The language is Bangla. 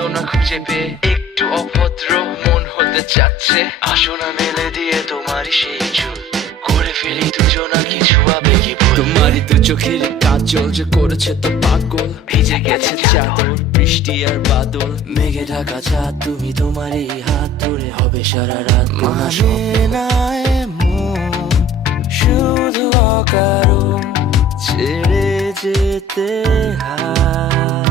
পারতো না খুঁজে পেয়ে, একটু অভদ্র মন হতে চাচ্ছে, আসো না মেলে দিয়ে তোমারই সেই চুল, করে ফেলি দুজনা কিছু আবেগী ভুল। তোমারই দু চোখের কাজল যে করেছে তো পাগল, ভিজে গেছে চাদর বৃষ্টি আর বাদল, মেঘে ঢাকা চাঁদ তুমি তোমার এই হাত ধরে হবে সারা রাত। মানে না এমন শুধু অকারণ ছেড়ে যেতে হয়।